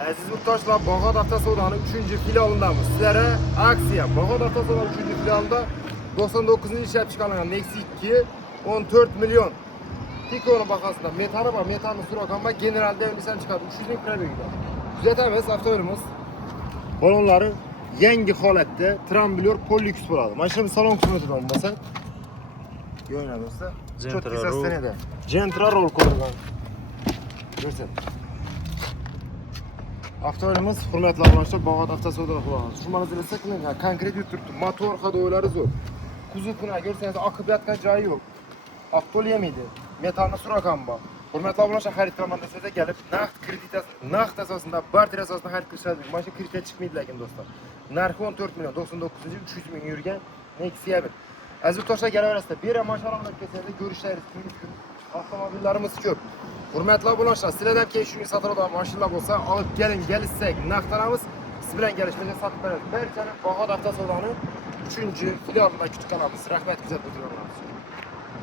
Aziz yurttaşlar, Bağat Avtosodanın 3. filialındamız. Sizlere aksiya. Bağat Avtosodanın 3. filialında 99. işlep çıkarılan Nexi 2 14 milyon. Tiko'nun bakasında metanı var, metanın surakan var. Genelde önceden çıkardı. 300 bin lira gidiyor. Düzeltemez avtomobilimiz. Balonları yengi halette trambiliyor polüks buralı. Maşının salon kısmı tutan basa. Görün dostlar. Çok güzel senede. Gentra roll koyulan. Görsen. Avtomobilimiz hürmetli arkadaşlar Bağat Avtosoda kullanılır. Şu manzara sakın ya konkret yutturdu. Motor kadoyları zor. Kuzu kına görseniz akıp yatkan cayı yok. Avtol miydi? Metanı surakan var. Hürmetli arkadaşlar haritramanda size gelip nakt esasında barter esasında harit kırşadı. Maşın kriter çıkmaydı lakin dostlar. Narkı 14 milyon 99. 300 bin yürüyen Nexi'ye bir. Aziz yurttaşlar gelen arasında bir maşallah keserde görüşleriz. Avtomobillerimiz köp. Hürmetli arkadaşlar sizlerden ki şu satır olan maşinler olsa alıp gelişsek naktanamız siz bilen gelişmece satıp veririz. Berçan'ın Bağat Avtosodanın 3. filialında küçük kanalımız. Rahmet güzel bu